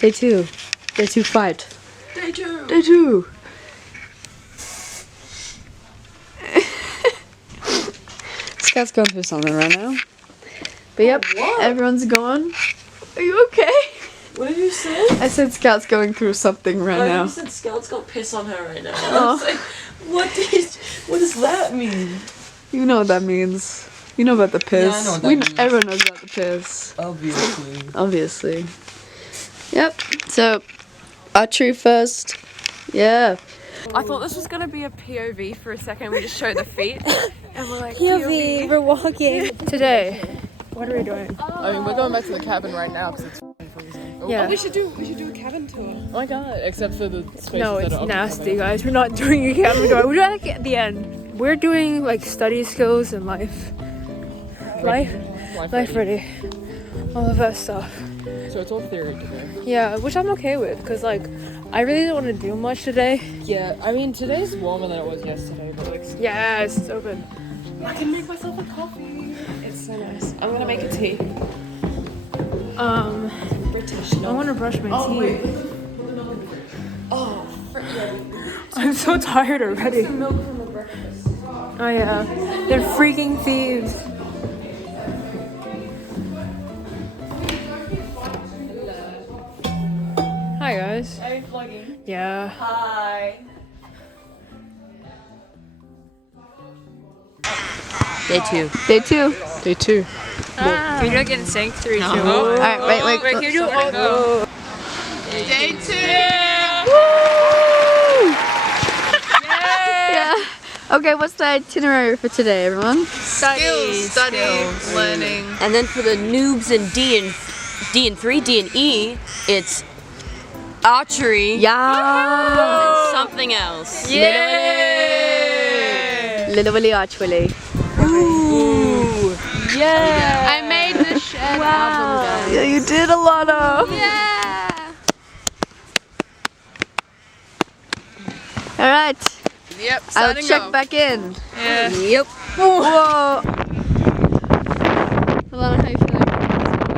Day 2. Day 2 fight. Day 2. Day 2. Scott's going through something right now. But yep, everyone's gone. Are you okay? What did you say? I said Scout's going through something right now. You said Scout's got piss on her right now. Oh. I was like, what does that mean? You know what that means. You know about the piss. Yeah, I know what that means. Everyone knows about the piss. Obviously. Obviously. Yep. So, archery first. Yeah. I thought this was gonna be a POV for a second. We just show the feet, and we're like POV, we're walking. Today, what are we doing? I mean, we're going back to the cabin right now because it's freezing. Oh. Yeah. We should do a cabin tour. Oh my god! Except for the spaces No, that it's are nasty, guys. We're not doing a cabin tour. We're doing like at the end. We're doing like study skills and life ready. All of that stuff. So it's all theory today. Yeah, which I'm okay with, cause like I really don't want to do much today. Yeah, I mean today's warmer than it was yesterday, but like Yeah, it's so good. I can make myself a coffee. It's so nice. I'm gonna make a tea. British. I want to brush my teeth. Wait. I'm so tired already. Some milk from the breakfast. Oh yeah, they're freaking thieves. Hi guys. Are you vlogging? Yeah. Hi. Day 2. Day 2. Day 2. Can you do it in sync? 3, 2. Alright, wait. Wait, can you do it? Go. Day 2. Yeah. Okay, what's the itinerary for today, everyone? Skills, learning. And then for the noobs in D and 3, D and E, it's archery. Yeah. Something else. Literally archery. Ooh. Yeah. I made the shed album, guys. Yeah, you did a lot of. Yeah. Alright. Yep. I'll check back in. Yeah. Yep. Whoa. Alana, how you feeling?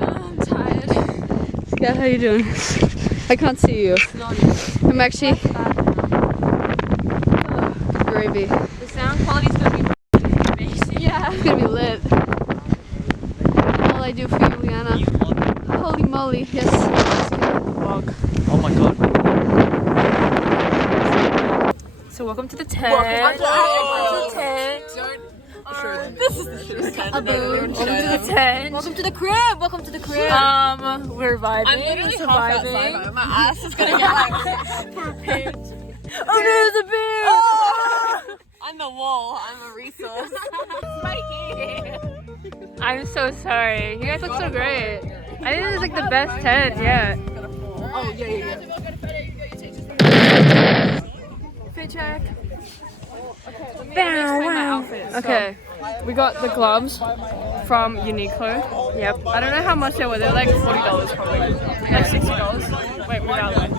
I'm tired. Scott, how you doing? I can't see you. I'm actually gravy. The sound quality's gonna be amazing. Yeah. It's gonna be lit. All I do for you, Liana. Holy moly, yes. Vlog. Oh my god. So welcome to the tent. Welcome to the tent. Welcome to the tent. Welcome to the crib. Welcome to the crib. We're vibing. I'm literally surviving. half outside. My ass is gonna get like for a pinch. Oh, there's a bear. I'm the wall. I'm a resource. I'm so sorry. You guys look so great. I think this is like the best tent yet. Oh yeah. Fit check. Okay, we got the gloves from Uniqlo. Yep. I don't know how much they were. They're like $40 probably. Like $60. Wait, without that.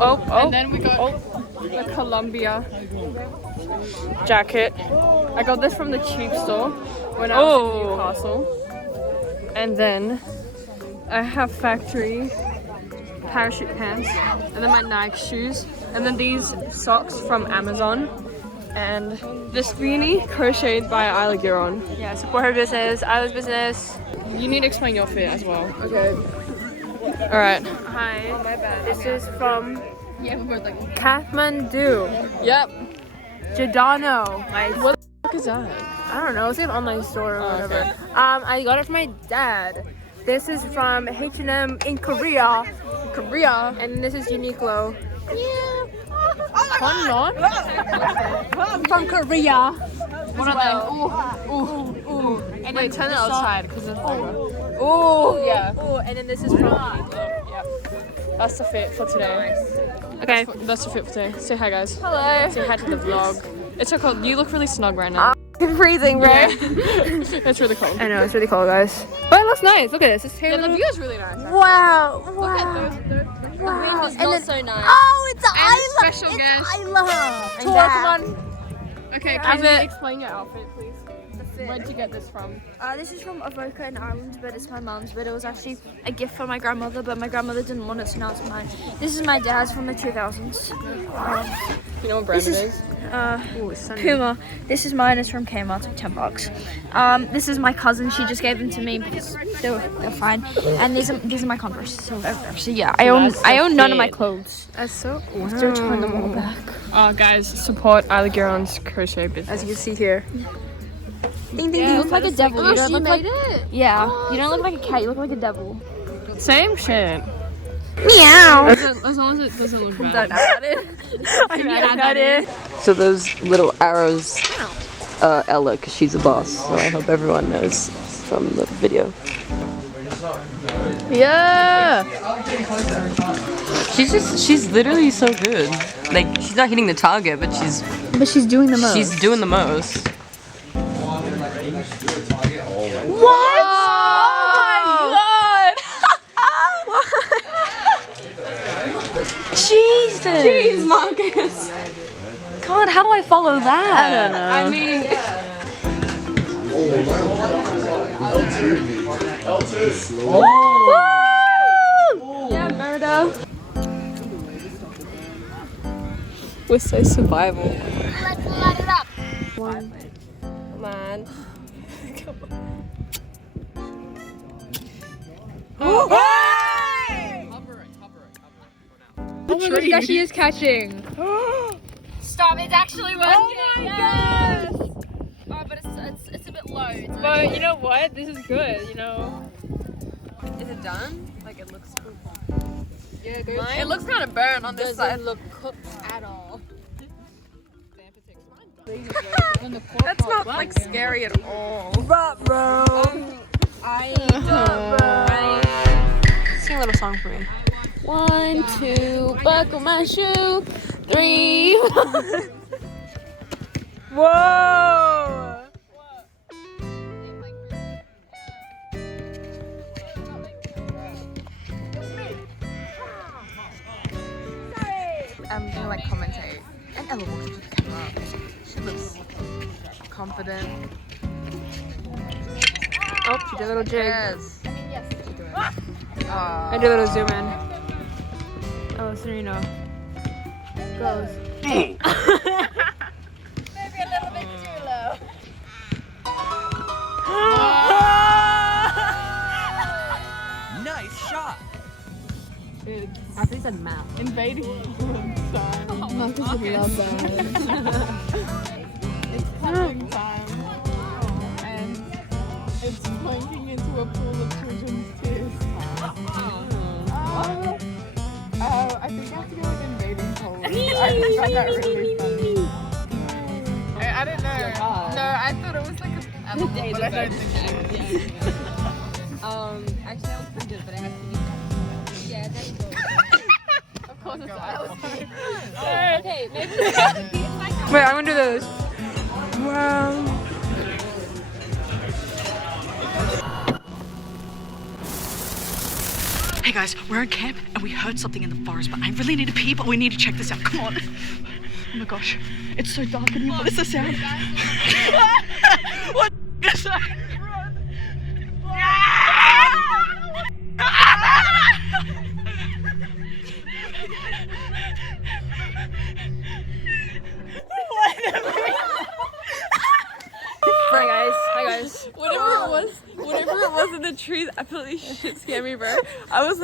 Oh. And then we got the Columbia jacket. I got this from the cheap store when I was in Newcastle. And then I have factory parachute pants. And then my Nike shoes. And then these socks from Amazon. And this beanie crocheted by Isla Giron. Yeah, support her business, Isla's business. You need to explain your fit as well. Okay. Alright. Hi. Oh, my bad. This is from Kathmandu. Yep. Giordano. What the fuck is that? I don't know, it's like an online store or whatever. Okay. I got it from my dad. This is from H&M in Korea. And this is Uniqlo. From Korea. One of them. Ooh. And Wait, turn it outside because it's Oh, yeah. Oh, and then this is from Uniqlo. Yep. That's the fit for today. Okay. That's the fit for today. Say hi, guys. Hello. Say hi to the vlog. It's so cold. You look really snug right now. I'm freezing, bro. It's really cold. I know, it's really cold, guys. But it looks nice. Look at this. It's Yeah, the view is really nice. Wow. Look at those. Wow. And not so nice. Oh, it's And Isla. special guest. Isla. Okay, Come can you explain your outfit, please? outfit. Where'd you get this from? This is from Avoca in Ireland, but it's my mum's. But it was actually a gift for my grandmother, but my grandmother didn't want it, so now it's mine. This is my dad's from the 2000s. You know what brand it is? Puma. This is mine. It's from Kmart, like $10. This is my cousin. She just gave them to me because they're fine. And these are my Converse. So actually, yeah, I own none of my clothes. That's so cool. Still turn them all back. Guys, support Isla Gueron's crochet business. As you can see here. Ding ding. You look like a devil. You don't look like it. Yeah. You don't look like a cat. You look like a devil. Same shit. Meow. As long as it doesn't look bad. So those little arrows, Ella, because she's a boss, so I hope everyone knows from the video. Yeah! She's literally so good. Like, she's not hitting the target, but she's doing the most. She's doing the most. What? Jesus! Jeez, Marcus! God, how do I follow that? I don't know. I mean... Woo! Yeah, murder. We're so survival. Let's light it up. Come on. Oh my gosh, that she is catching. Stop! It's actually working. Oh my gosh! Oh, but it's a bit low. But you know what? This is good, you know. Is it done? Like, it looks cool. Yeah, it looks kind of burnt on this side. look cooked at all. That's not like scary at all. Bro. Sing a little song for me. 1, 2, buckle my shoe. 3. Whoa! I'm gonna like commentate. And Ella walks to the camera. She looks confident. Oh, she did a little jig. Yes. I did a little zoom in. Oh, Serena. Goes. Maybe a little bit too low. Nice shot. Dude, I think said math. invading. Marcus would love that. It's pumping time. And it's plunking into a pool of children's tears. I think I have to go with invading Poland. I just found that really funny. I didn't know. No, I thought it was like a animal, but I don't think it is. Actually that was pretty good, but it has to be Yeah, that's cool. Of course it's Okay, maybe. Wait, I'm gonna do this. Wow. Hey guys, we're in camp and we heard something in the forest, but I really need to pee, but we need to check this out. Come on. Oh my gosh, it's so dark in here. What is the sound? What is that? Run! Hi guys. Whatever it was in the trees, I feel like shit scared me, bro. I was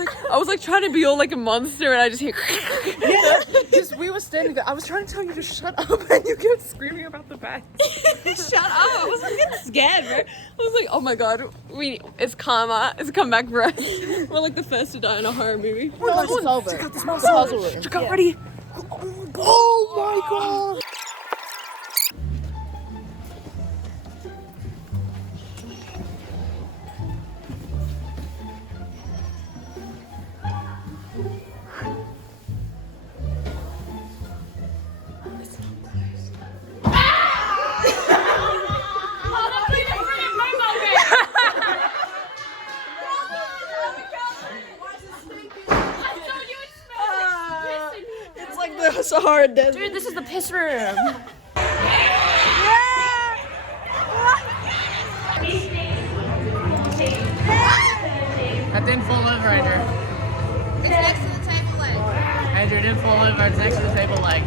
like trying to be all like a monster, and I just hear. Yeah, because we were standing there. I was trying to tell you to shut up, and you kept screaming about the bats. Shut up! I was like getting scared, bro. I was like, oh my god, it's karma. It's come back for us. We're like the first to die in a horror movie. Let's solve it. Check out this puzzle room. Check out ready. Oh my god. It's like the Sahara Desert. Dude, this is the piss room. cards next to the table, like.